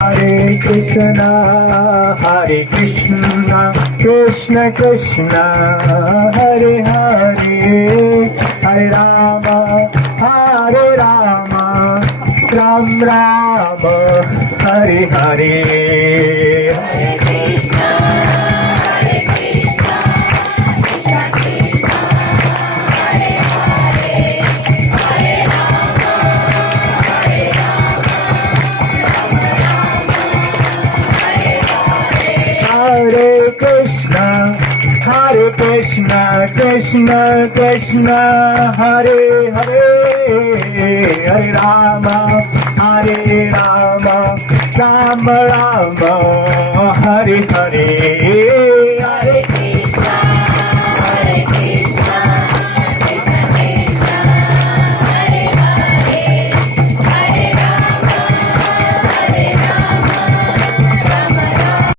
Hare Krishna, Krishna Krishna, Hare Hare, Hare Rama, Ram Rama, Hare Hare. Hare Krishna, Krishna Krishna, Hare Hare, Hare Rama, Ram Rama, Hare Hare.